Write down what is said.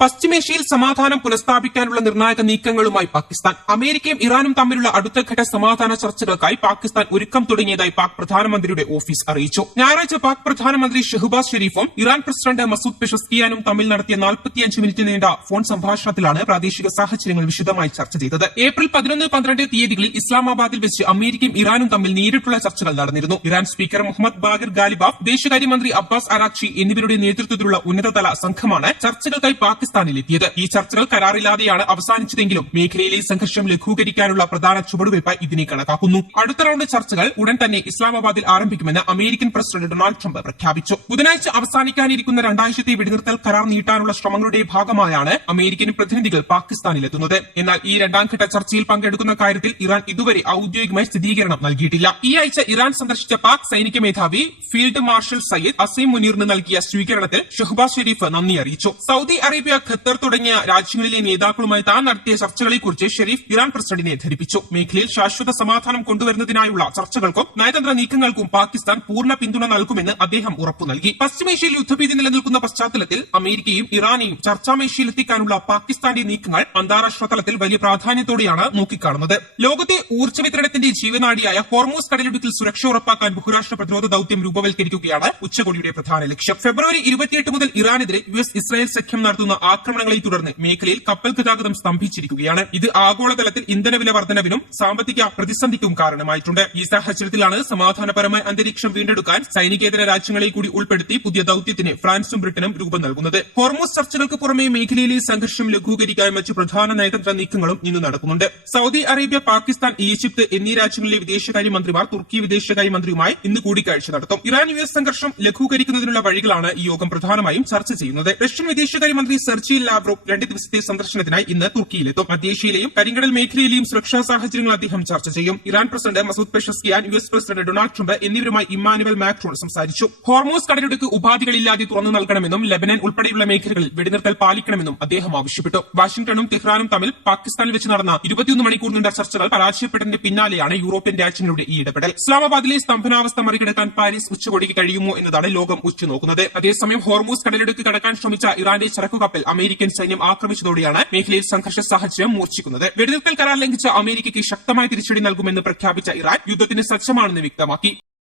പശ്ചിമേഷ്യയിൽ സമാധാനം പുനഃസ്ഥാപിക്കാനുള്ള നിർണായക നീക്കങ്ങളുമായി പാകിസ്ഥാൻ. അമേരിക്കയും ഇറാനും തമ്മിലുള്ള അടുത്തഘട്ട സമാധാന ചർച്ചകൾക്കായി പാകിസ്ഥാൻ ഒരുക്കം തുടങ്ങിയതായി പാക് പ്രധാനമന്ത്രിയുടെ ഓഫീസ് അറിയിച്ചു. ഞായറാഴ്ച പാക് പ്രധാനമന്ത്രി ഷഹബാസ് ഷെരീഫും ഇറാൻ പ്രസിഡന്റ് മസൂദ് പെഷസ്കിയാനും തമ്മിൽ നടത്തിയ 45 മിനിറ്റ് നീണ്ട ഫോൺ സംഭാഷണത്തിലാണ് പ്രാദേശിക സാഹചര്യങ്ങൾ വിശദമായി ചർച്ച ചെയ്തത്. ഏപ്രിൽ 11, 12 തീയതികളിൽ ഇസ്ലാമാബാദിൽ വെച്ച് അമേരിക്കയും ഇറാനും തമ്മിൽ നേരിട്ടുള്ള ചർച്ചകൾ നടന്നിരുന്നു. Iran speaker Mohammad Bagher Ghalibaf, വിദേശകാര്യമന്ത്രി അബ്ബാസ് അറാഖ്ചി എന്നിവരുടെ നേതൃത്വത്തിലുള്ള ഉന്നതതല സംഘമാണ് ചർച്ചകൾക്കായി പാകിസ്ഥാനിലെത്തിയത്. ഈ ചർച്ചകൾ കരാറില്ലാതെയാണ് അവസാനിച്ചതെങ്കിലും മേഖലയിലെ സംഘർഷം ലഘൂകരിക്കാനുള്ള പ്രധാന ചുവടുവയ്പായി ഇതിനെ കണക്കാക്കുന്നു. അടുത്ത റൌണ്ട് ചർച്ചകൾ ഉടൻ തന്നെ ഇസ്ലാമാബാദിൽ ആരംഭിക്കുമെന്ന് അമേരിക്കൻ പ്രസിഡന്റ് ഡൊണാൾഡ് ട്രംപ് പ്രഖ്യാപിച്ചു. ബുധനാഴ്ച അവസാനിക്കാനിരിക്കുന്ന 2 വെടിനിർത്തൽ കരാർ നീട്ടാനുള്ള ശ്രമങ്ങളുടെ ഭാഗമായാണ് അമേരിക്കൻ പ്രതിനിധികൾ പാകിസ്ഥാനിലെത്തുന്നത്. എന്നാൽ ഈ രണ്ടാംഘട്ട ചർച്ചയിൽ പങ്കെടുക്കുന്ന കാര്യത്തിൽ ഇറാൻ ഇതുവരെ ഔദ്യോഗികമായി സ്ഥിരീകരണം നൽകിയിട്ടില്ല. ഈ ആഴ്ച ഇറാൻ സന്ദർശിച്ച പാക് സൈനിക മേധാവി ഫീൽഡ് മാർഷൽ സയ്യിദ് അസീം മുനീറിന് നൽകിയ സ്വീകരണത്തിൽ ഷഹബാസ് ഷെരീഫ് നന്ദി അറിയിച്ചു. സൌദി അറേബ്യ, ഖത്തർ തുടങ്ങിയ രാജ്യങ്ങളിലെ നേതാക്കളുമായി താൻ നടത്തിയ ചർച്ചകളെക്കുറിച്ച് ഷെരീഫ് ഇറാൻ പ്രസിഡന്റിനെ ധരിപ്പിച്ചു. മേഖലയിൽ ശാശ്വത സമാധാനം കൊണ്ടുവരുന്നതിനായുള്ള ചർച്ചകൾക്കും നയതന്ത്ര നീക്കങ്ങൾക്കും പാകിസ്ഥാൻ പൂർണ്ണ പിന്തുണ നൽകുമെന്ന് അദ്ദേഹം ഉറപ്പു നൽകി. പശ്ചിമേഷ്യയിൽ യുദ്ധഭീതി നിലനിൽക്കുന്ന പശ്ചാത്തലത്തിൽ അമേരിക്കയും ഇറാനെയും ചർച്ചാമേശയിലെത്തിക്കാനുള്ള പാകിസ്ഥാന്റെ നീക്കങ്ങൾ അന്താരാഷ്ട്ര തലത്തിൽ വലിയ പ്രാധാന്യത്തോടെയാണ് നോക്കിക്കാണുന്നത്. ലോകത്തെ ഊർജ്ജ വിതരണത്തിന്റെ ജീവനാഡിയായ ഹോർമൂസ് കടലിടുക്കിൽ സുരക്ഷ ഉറപ്പാക്കാൻ ബഹുരാഷ്ട്ര പ്രതിരോധ ദൌത്യം രൂപവൽക്കരിക്കുകയാണ് ഉച്ചകോടിയുടെ പ്രധാന ലക്ഷ്യം. ഫെബ്രുവരി 28 മുതൽ ഇറാനെതിരെ യുഎസ് ഇസ്രായേൽ സഖ്യം നടത്തുന്ന ആക്രമണങ്ങളെ തുടർന്ന് മേഖലയിൽ കപ്പൽ ഗതാഗതം സ്തംഭിച്ചിരിക്കുകയാണ്. ഇത് ആഗോളതലത്തിൽ ഇന്ധനവില വർധനവിനും സാമ്പത്തിക പ്രതിസന്ധിക്കും കാരണമായിട്ടുണ്ട്. ഈ സാഹചര്യത്തിലാണ് സമാധാനപരമായ അന്തരീക്ഷം വീണ്ടെടുക്കാൻ സൈനികേതര രാജ്യങ്ങളെ കൂടി ഉൾപ്പെടുത്തി പുതിയ ദൌത്യത്തിന് ഫ്രാൻസും ബ്രിട്ടനും രൂപം നൽകുന്നത്. ഹോർമൂസ് ചർച്ചകൾക്ക് പുറമെ മേഖലയിലെ സംഘർഷം ലഘൂകരിക്കാൻ മറ്റ് പ്രധാന നയതന്ത്ര നീക്കങ്ങളും ഇന്ന് നടക്കുന്നുണ്ട്. സൌദി അറേബ്യ, പാകിസ്ഥാൻ, ഈജിപ്ത് എന്നീ രാജ്യങ്ങളിലെ വിദേശകാര്യമന്ത്രിമാർ തുർക്കി വിദേശകാര്യമന്ത്രിയുമായി ഇന്ന് കൂടിക്കാഴ്ച നടത്തും. ഇറാൻ യുഎസ് സംഘർഷം ലഘൂകരിക്കുന്നതിനുള്ള വഴികളാണ് ഈ യോഗം പ്രധാനമായും ചർച്ച ചെയ്യുന്നത്. റഷ്യൻ വിദേശകാര്യമന്ത്രി സെർജി ലാവ്റോവ് 2 ദിവസത്തെ സന്ദർശനത്തിനായി ഇന്ന് തുർക്കിയിലെത്തും. മധ്യേഷ്യയിലെയും കരിങ്കടൽ മേഖലയിലെയും സുരക്ഷാ സാഹചര്യങ്ങൾ അദ്ദേഹം ചർച്ച ചെയ്യും. Iran president Masoud Pezeshkian, US president Donald Trump എന്നിവരുമായി ഇമ്മാനുവൽ മാക്രോൺ സംസാരിച്ചു. ഹോർമൂസ് കടലിടുക്ക് ഉപാധികളില്ലാതെ തുറന്നു നൽകണമെന്നും ലെബനൻ ഉൾപ്പെടെയുള്ള മേഖലകളിൽ വെടിനിർത്തൽ പാലിക്കണമെന്നും അദ്ദേഹം ആവശ്യപ്പെട്ടു. വാഷിംഗ്ടണും തെഹ്റാനും തമ്മിൽ പാകിസ്ഥാനിൽ വെച്ച് നടന്ന 21 മണിക്കൂർ നീണ്ട ചർച്ചകൾ പരാജയപ്പെട്ടതിന്റെ പിന്നാലെയാണ് യൂറോപ്യൻ രാജ്യങ്ങളുടെ ഈ ഇടപെടൽ. ഇസ്ലാമാബാദിലെ സ്തംഭനാവസ്ഥ മറികടക്കാൻ പാരീസ് ഉച്ചകോടിക്ക് കഴിയുമോ എന്നതാണ് ലോകം ഉറ്റുനോക്കുന്നത്. അതേസമയം ഹോർമൂസ് കടലിടുക്ക് കടക്കാൻ ശ്രമിച്ച ഇറാന്റെ ചരക്കുകപ്പൽ അമേരിക്കൻ സൈന്യം ആക്രമിച്ചതോടെയാണ് മേഖലയിൽ സംഘർഷ സാഹചര്യം മൂർച്ഛിക്കുന്നത്. വെടിനിർത്തൽ കരാർ ലംഘിച്ച അമേരിക്കയ്ക്ക് ശക്തമായ തിരിച്ചടി നൽകുമെന്ന് പ്രഖ്യാപിച്ച ഇറാൻ യുദ്ധത്തിന് സജ്ജമാണെന്ന് വ്യക്തമാക്കി.